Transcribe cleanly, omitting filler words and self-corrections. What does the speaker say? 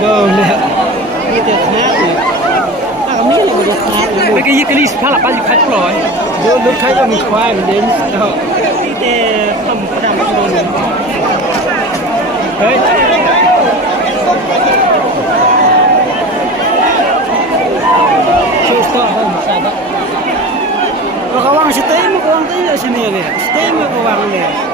เลยมีแต่ค้าอีกถ้าก็มีอะไรมาดูค้าอีกไม่กี่ยี่กะลิสพาละป้าอยู่คัดปล่อยดูลูกค้าก็มีควายเหมือนเดิมมีแต่ทำประดับประดงเฮ้ยช่วยสต่อให้ผมทราบว่าเราก็วางสเต็มก็วางที่สนี่เลยสเต็มก็วางเลย